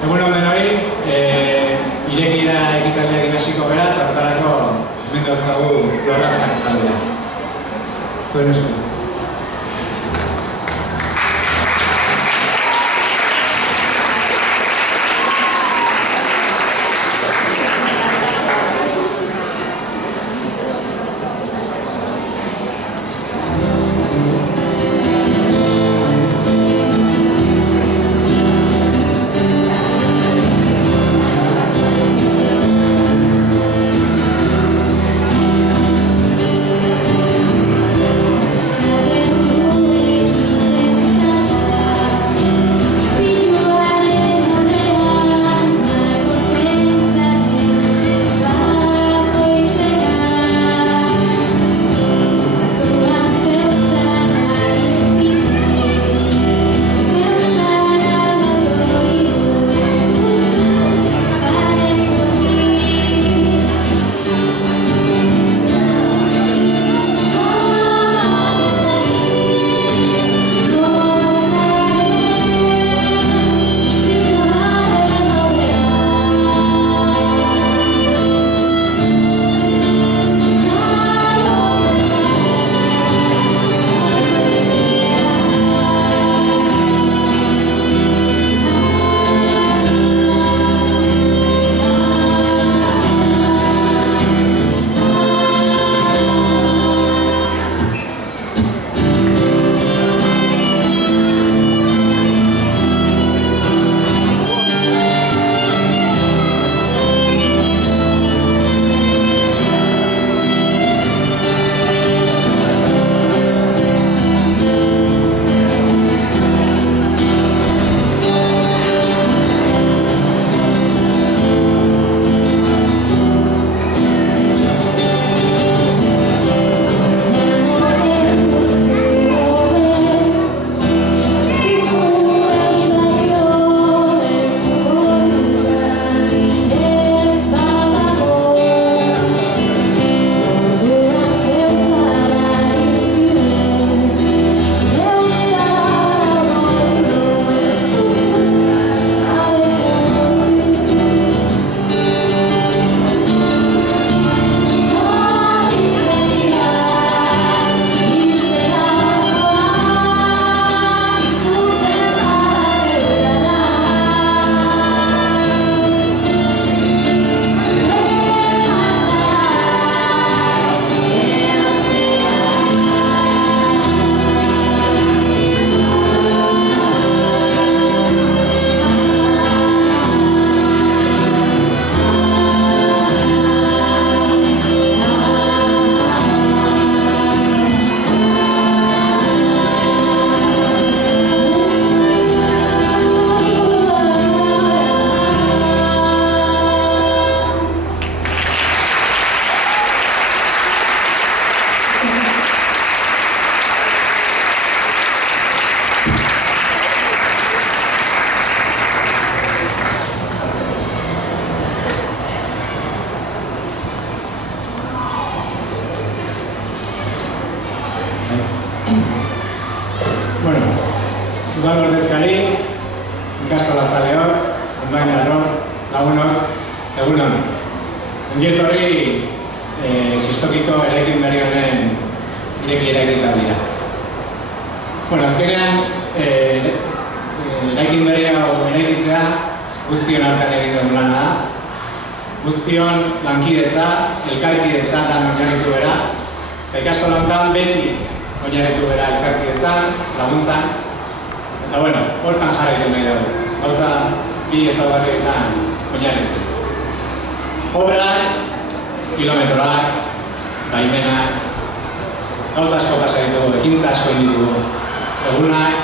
Egun on denoi, irekiera ekitaldiak hasiko gara, eta horretarako hemen dauzkagu Lorratzak taldea. Zuen esku. Udal ordezkari, ikastola zaleok, ondain arrok, lagunok, egunon. Ongietorri txistokiko eraikin berri honen irekiera ekitaldia. Azkenean, eraikin berri hau eraikitzea guztion artean egin duen lana da. Guztion lankidetza, elkarkidetza lan oinarritu bera, eta ikastola honetan beti oinarritu bera elkarkidetzan, laguntzan. Eta hortan jarraitu nahi dugu. Gauza bi ezaugarrietan oinarritu. Obrak, kilometroak, baimenak, gauza asko pasa ditugu, ekintza asko egin ditugu. Egunak,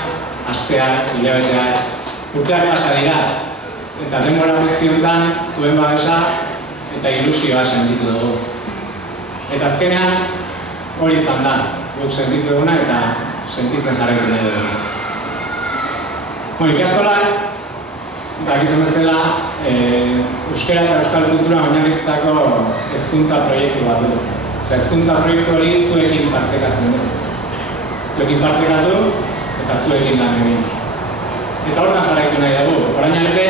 asteak, hilabeteak, urteak pasa dira. Eta denbora guztionetan zuen babesa eta ilusioa sentitu dugu. Eta azkenean hori izan da, guk sentitu duguna eta sentitzen jarraitu nahi dugu. Ikastolak, dakizun bezala, euskara eta euskal kultura oinarritutako hezkuntza proiektu bat du. Eta hezkuntza proiektu hori zuekin partekatzen du. Zuekin partekatu eta zuekin lan egin. Eta hortan jarraitu nahi dugu. Orain arte,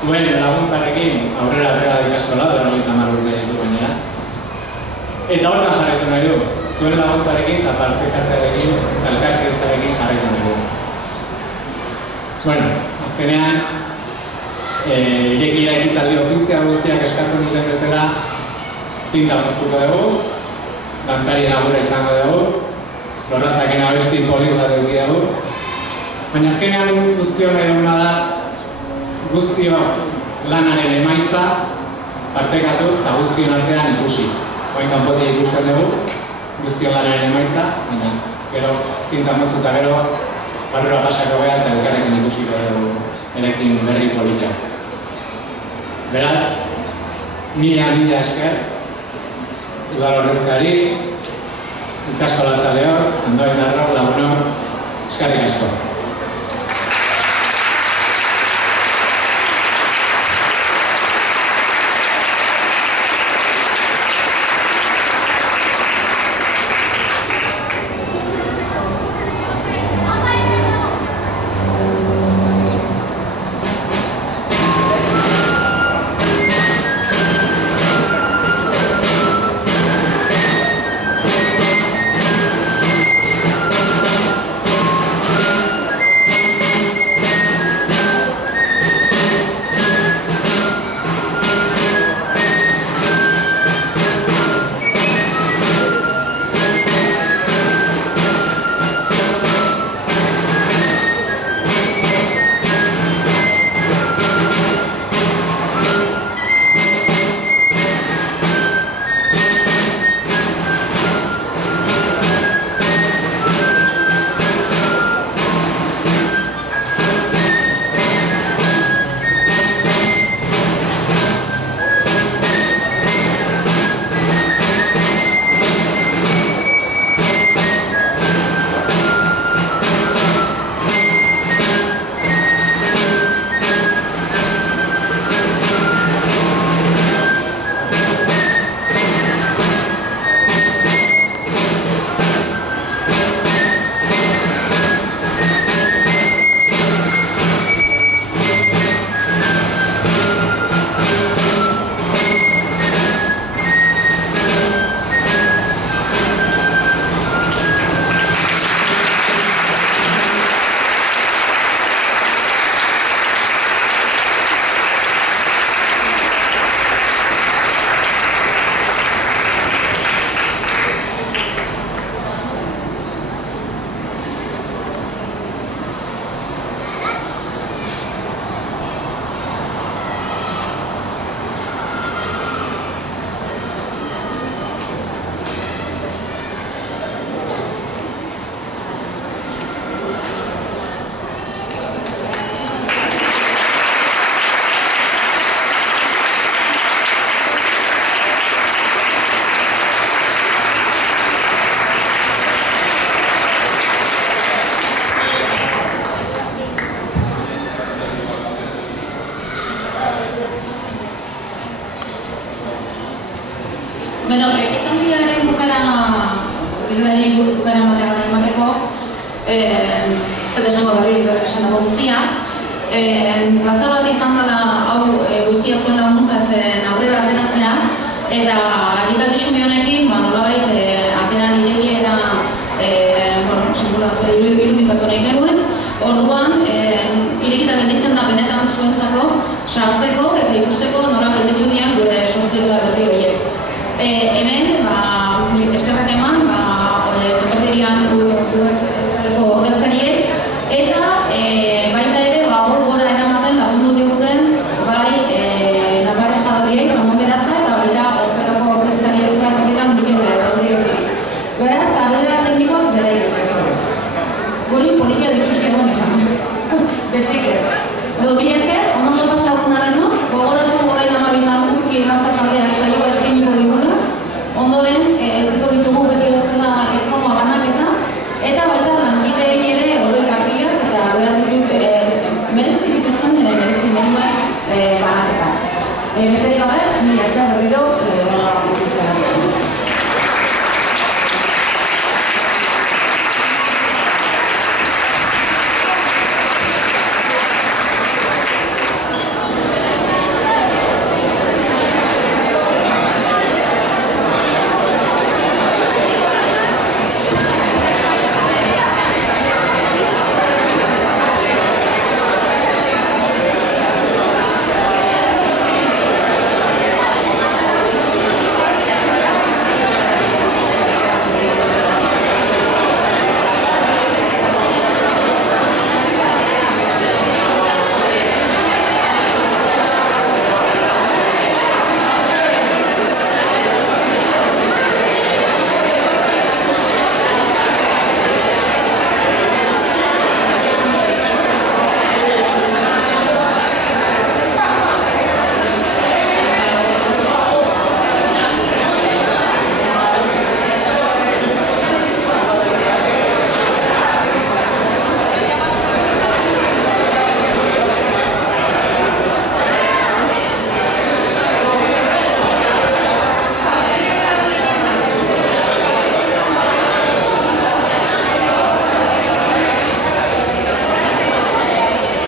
zuen laguntzarekin aurrera atera ikastola, 50 urte ditu gainera. Eta hortan jarraitu nahi du, zuen laguntzarekin eta partekatzearekin eta elkarkidetzarekin jarraitu nahi du. Bueno, azkenean, irekia ekitaldi ofizial guztiak eskatzen duten bezala zinta moztuko dugu, dantzarien agurra izango dugu, lorratzaken abesti polit bat eduki dugu, baina azkenean guztion nahi duguna da guztiok lanaren emaitza partekatu eta guztion artean ikusi. Oain kanpotik ikusten dugu, guztion lanaren emaitza, baina gero zinta moztu eta gero barrura pasako beha eta elkarrekin ikusiko dugu eraikin berri polita. Beraz, mila esker, udal ordezkari, ikastola zaleok, ondoen darrok, lagunok, eskerrik asko. Bueno, ekitaldiaren bukara emateko, ez dut esango berri esan dago guztia. Plaza bat izan dela hau guztia zuen laguntza zen aurrera ateratzea, eta